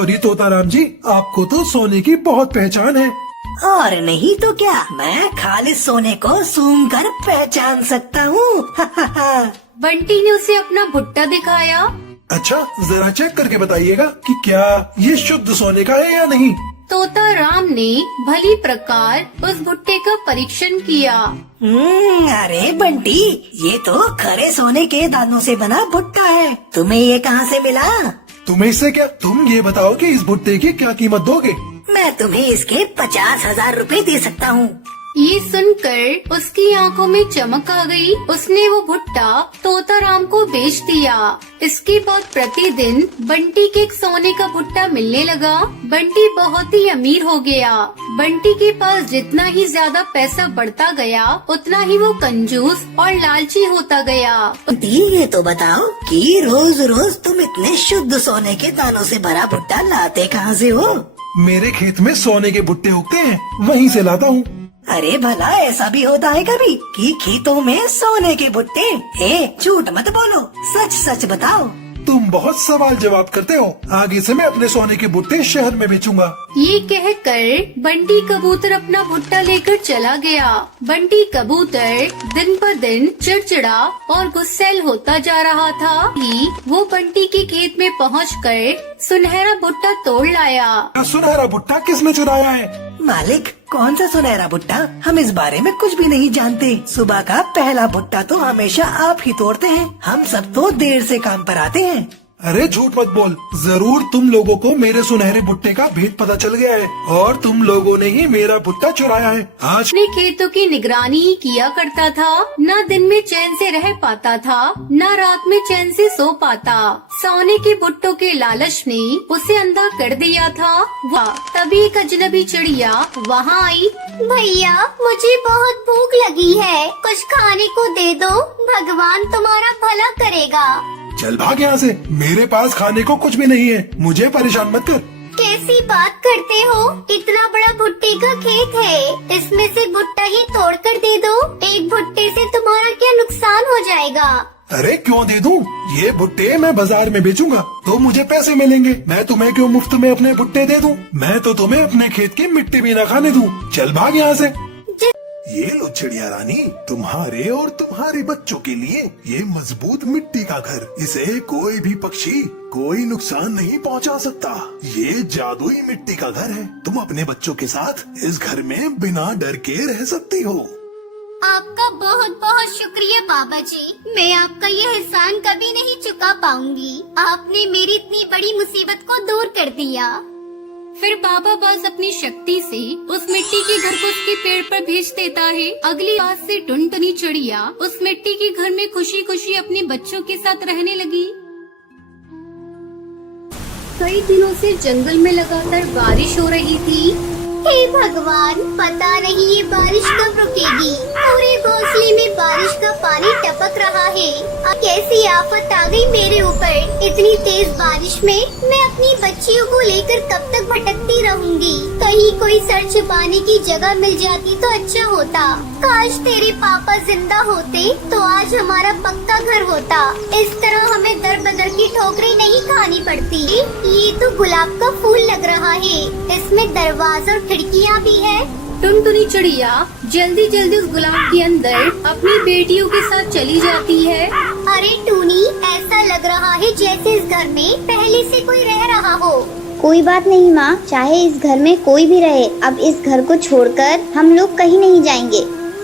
जौहरी तोताराम जी, आपको तो सोने की बहुत पहचान है। और नहीं तो क्या, मैं खालिस सोने को सूंघ कर पहचान सकता हूँ। बंटी ने उसे अपना भुट्टा दिखाया। अच्छा, जरा चेक करके बताइएगा कि क्या ये शुद्ध सोने का है या नहीं। तोताराम ने भली प्रकार उस भुट्टे का परीक्षण किया। अरे बंटी, ये तो खरे सोने के दानों से बना भुट्टा है। तुम्हें ये कहाँ से मिला? तुम्हें इससे क्या, तुम ये बताओ कि इस भुट्टे की क्या कीमत दोगे। मैं तुम्हें इसके 50,000 रुपए दे सकता हूँ। ये सुनकर उसकी आंखों में चमक आ गई। उसने वो भुट्टा तोताराम को बेच दिया। इसके बाद प्रतिदिन बंटी के एक सोने का भुट्टा मिलने लगा। बंटी बहुत ही अमीर हो गया। बंटी के पास जितना ही ज्यादा पैसा बढ़ता गया, उतना ही वो कंजूस और लालची होता गया। बंटी, ये तो बताओ कि रोज रोज तुम इतने शुद्ध सोने के दानों से भरा भुट्टा लाते कहाँ से हो? मेरे खेत में सोने के भुट्टे उगते हैं, वहीं से लाता हूँ। अरे भला ऐसा भी होता है कभी कि खेतों में सोने के भुट्टे? झूठ मत बोलो, सच सच बताओ। तुम बहुत सवाल जवाब करते हो। आगे से मैं अपने सोने के भुट्टे शहर में बेचूंगा। ये कहकर बंटी कबूतर अपना भुट्टा लेकर चला गया। बंटी कबूतर दिन पर दिन चिड़चिड़ा और गुस्सैल होता जा रहा था। वो बंटी के खेत में पहुंचकर सुनहरा भुट्टा तोड़ लाया। सुनहरा भुट्टा किसने चुराया है? मालिक, कौन सा सुनहरा भुट्टा? हम इस बारे में कुछ भी नहीं जानते। सुबह का पहला भुट्टा तो हमेशा आप ही तोड़ते हैं। हम सब तो देर से काम पर आते हैं। अरे झूठ मत बोल, जरूर तुम लोगों को मेरे सुनहरे भुट्टे का भेद पता चल गया है और तुम लोगों ने ही मेरा भुट्टा चुराया है। आज अपने खेतों की निगरानी ही किया करता था। न दिन में चैन से रह पाता था, न रात में चैन से सो पाता। सोने के भुट्टों के लालच ने उसे अंधा कर दिया था। वाह, तभी एक अजनबी चिड़िया वहाँ आई। भैया, मुझे बहुत भूख लगी है, कुछ खाने को दे दो, भगवान तुम्हारा भला करेगा। चल भाग यहाँ से, मेरे पास खाने को कुछ भी नहीं है, मुझे परेशान मत कर। कैसी बात करते हो? इतना बड़ा भुट्टे का खेत है, इसमें से भुट्टा ही तोड़ कर दे दो। एक भुट्टे से तुम्हारा क्या नुकसान हो जाएगा? अरे क्यों दे दूं? ये भुट्टे मैं बाजार में बेचूंगा तो मुझे पैसे मिलेंगे। मैं तुम्हें क्यों मुफ्त में अपने भुट्टे दे दूं? मैं तो तुम्हें अपने खेत की मिट्टी भी न खाने दूं। चल भाग यहाँ से। ये लो चिड़िया रानी, तुम्हारे और तुम्हारे बच्चों के लिए ये मजबूत मिट्टी का घर। इसे कोई भी पक्षी कोई नुकसान नहीं पहुंचा सकता। ये जादुई मिट्टी का घर है। तुम अपने बच्चों के साथ इस घर में बिना डर के रह सकती हो। आपका बहुत बहुत शुक्रिया बाबा जी, मैं आपका ये एहसान कभी नहीं चुका पाऊंगी। आपने मेरी इतनी बड़ी मुसीबत को दूर कर दिया। फिर बाबा बाज अपनी शक्ति से उस मिट्टी के घर को उसके पेड़ पर भेज देता है। अगली बात से टुनटुनी चिड़िया उस मिट्टी के घर में खुशी खुशी अपने बच्चों के साथ रहने लगी। कई दिनों से जंगल में लगातार बारिश हो रही थी। हे भगवान, पता नहीं ये बारिश कब रुकेगी। पूरे घोंसले में बारिश का पानी टपक रहा है। अब कैसी आफत आ गई मेरे ऊपर। इतनी तेज बारिश में मैं अपनी बच्चियों को लेकर कब तक भटकती रहूंगी। कहीं कोई सर छुपाने की जगह मिल जाती तो अच्छा होता। काश तेरे पापा जिंदा होते तो आज हमारा पक्का घर होता। इस तरह हमें दर बदर की ठोकरें नहीं खानी पड़ती। ये तो गुलाब का फूल लग रहा है, इसमें दरवाजा और खिड़कियाँ भी है। टुनटुनी चिड़िया जल्दी जल्दी उस गुलाब के अंदर अपनी बेटियों के साथ चली जाती है। अरे टूनी, ऐसा लग रहा है जैसे इस घर में पहले से कोई रह रहा हो। कोई बात नहीं माँ, चाहे इस घर में कोई भी रहे, अब इस घर को छोड़कर हम लोग कहीं नहीं जाएंगे।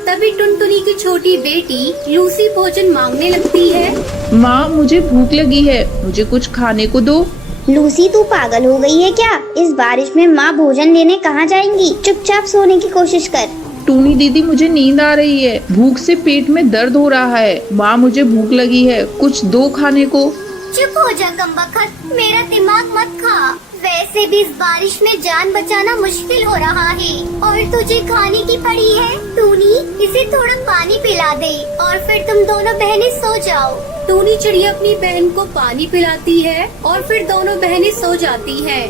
तभी टुनटुनी की छोटी बेटी लूसी भोजन मांगने लगती है। माँ, मुझे भूख लगी है, मुझे कुछ खाने को दो। लूसी, तू पागल हो गई है क्या? इस बारिश में माँ भोजन लेने कहाँ जाएंगी? चुपचाप सोने की कोशिश कर। टूनी दीदी, मुझे नींद आ रही है, भूख से पेट में दर्द हो रहा है। माँ, मुझे भूख लगी है, कुछ दो खाने को। चुप हो जा कमबख्त, मेरा दिमाग मत खा। वैसे भी इस बारिश में जान बचाना मुश्किल हो रहा है और तुझे खाने की पड़ी है। टूनी, इसे थोड़ा पानी पिला दे और फिर तुम दोनों बहनें सो जाओ। टूनी चिड़िया अपनी बहन को पानी पिलाती है और फिर दोनों बहनें सो जाती हैं।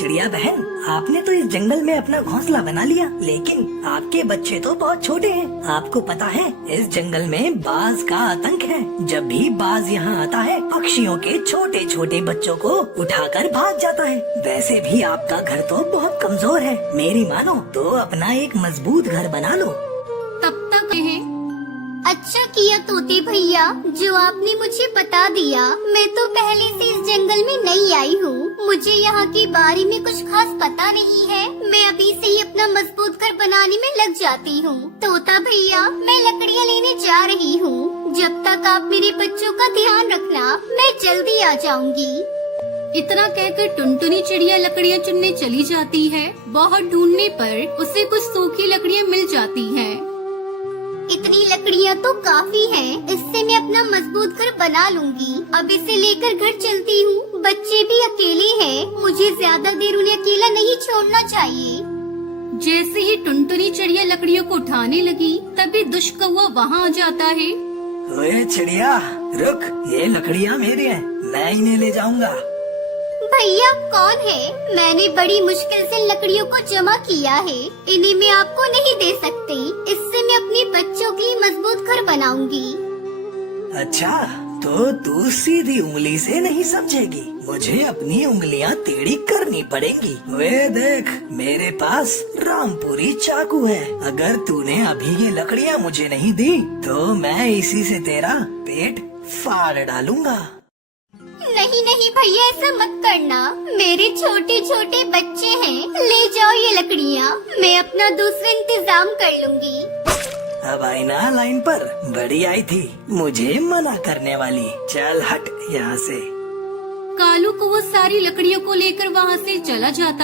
चिड़िया बहन, आपने तो इस जंगल में अपना घोंसला बना लिया, लेकिन आपके बच्चे तो बहुत छोटे हैं। आपको पता है इस जंगल में बाज का आतंक है। जब भी बाज यहाँ आता है, पक्षियों के छोटे छोटे बच्चों को उठाकर भाग जाता है। वैसे भी आपका घर तो बहुत कमजोर है, मेरी मानो तो अपना एक मजबूत घर बना लो। तब तक है अच्छा किया तोते भैया जो आपने मुझे बता दिया। मैं तो पहले से इस जंगल में नहीं आई हूँ, मुझे यहाँ के बारे में कुछ खास पता नहीं है। मैं अभी से ही अपना मजबूत घर बनाने में लग जाती हूँ। तोता भैया मैं लकड़ियाँ लेने जा रही हूँ, जब तक आप मेरे बच्चों का ध्यान रखना, मैं जल्दी आ जाऊँगी। इतना कहकर टुनटुनी चिड़िया लकड़ियाँ चुनने चली जाती है। बहुत ढूंढने पर उसे कुछ सूखी लकड़ियाँ मिल जाती हैं। इतनी लकड़ियाँ तो काफी हैं, इससे मैं अपना मजबूत घर बना लूंगी। अब इसे लेकर घर चलती हूँ। बच्चे भी अकेले हैं, मुझे ज्यादा देर उन्हें अकेला नहीं छोड़ना चाहिए। जैसे ही टुनटुनी चिड़िया लकड़ियों को उठाने लगी, तभी दुष्ट कौवा वहाँ आ जाता है। ओए चिड़िया रुक, ये लकड़ियाँ मेरी हैं, मैं इन्हें ले जाऊंगा। भैया कौन है? मैंने बड़ी मुश्किल से लकड़ियों को जमा किया है, इन्हें मैं आपको नहीं दे सकती। इससे मैं अपने बच्चों के लिए मजबूत घर बनाऊंगी। अच्छा, तो तू सीधी उंगली से नहीं समझेगी, मुझे अपनी उंगलियां टेढ़ी करनी पड़ेंगी। वे देख, मेरे पास रामपुरी चाकू है। अगर तूने अभी ये लकड़ियां मुझे नहीं दी तो मैं इसी से तेरा पेट फाड़ डालूंगा। नहीं नहीं भैया ऐसा मत करना, मेरे छोटे छोटे बच्चे हैं। ले जाओ ये लकड़ियाँ, मैं अपना दूसरा इंतजाम कर लूंगी। अब आई ना लाइन पर, बड़ी आई थी मुझे मना करने वाली। चल हट यहाँ से। कालू को वो सारी लकड़ियों को लेकर वहाँ से चला जाता है।